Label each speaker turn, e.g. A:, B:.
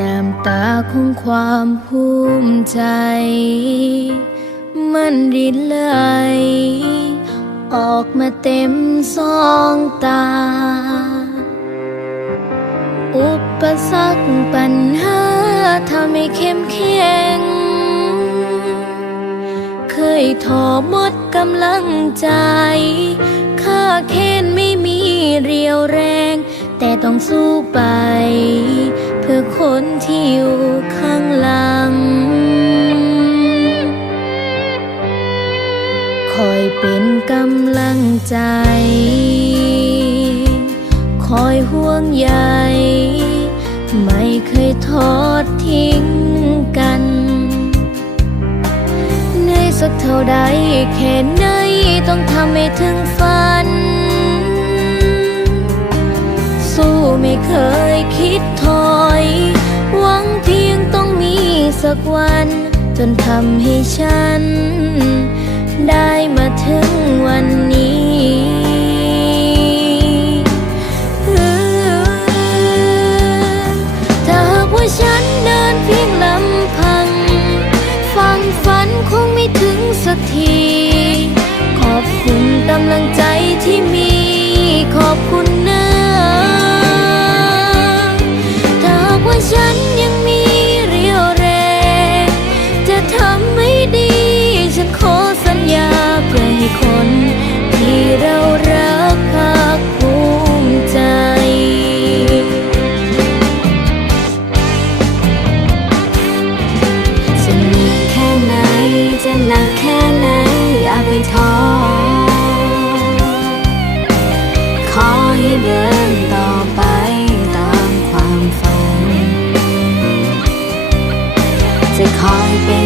A: น้ำตาของความภูมิใจ มันรินไหลออกมาเต็มสองตา อุปสรรคปัญหาทำให้เข้มแข็ง เคยท้อหมดกำลังใจข้าเค้นไม่มีเรียวแรง แต่ต้องสู้ไปือคนที่อยู่ข้างหลัง คอยเป็นกำลังใจ คอยห่วงใยไม่เคยทอดทิ้งกันเหนื่อยสักเท่าใดแค่ไหนต้องทำให้ถึงฝัน สู้ไม่เคยคิดถอ สักวัน จนทำให้ฉัน ได้มาถึงวันนี้ถ้าหากว่าฉันเดินเพียงลำ จะหนักแค่ไหนอย่าไปท้อขอให้เดินต่อไปตามความฝัน จะคอยเป็น